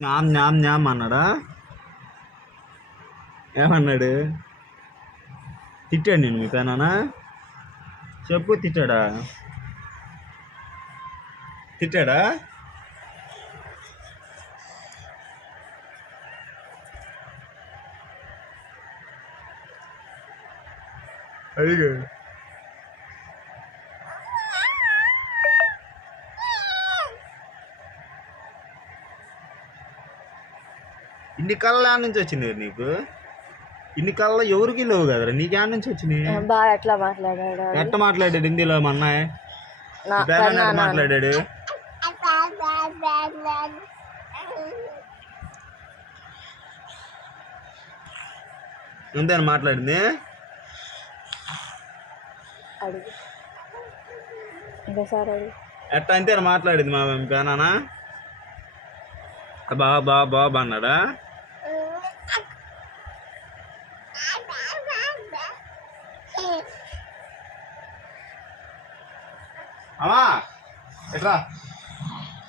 NAM NAM NAM అన్నాడా? ఏమన్నాడు? తిట్టాడు నేను మీ పేనానా? చెప్పు, తిట్టాడా? తిట్టాడా? అయ్యో, ఇన్ని కళ్ళ నుంచి వచ్చింది నీకు? ఇన్ని కళ్ళ ఎవరికి లేవు కదరా, నీకు యాడ్ నుంచి వచ్చినాయి? బాగా ఎట్లా మాట్లాడాడు? ఎట్ట మాట్లాడాడు హిందీలో మా అన్నయ్య? మాట్లాడాడు అంతేనా మాట్లాడింది? ఎట్ట అంతేనా మాట్లాడింది మా పేనానా? బా బా బాబా అన్నాడా? అమ్మా ఎట్రా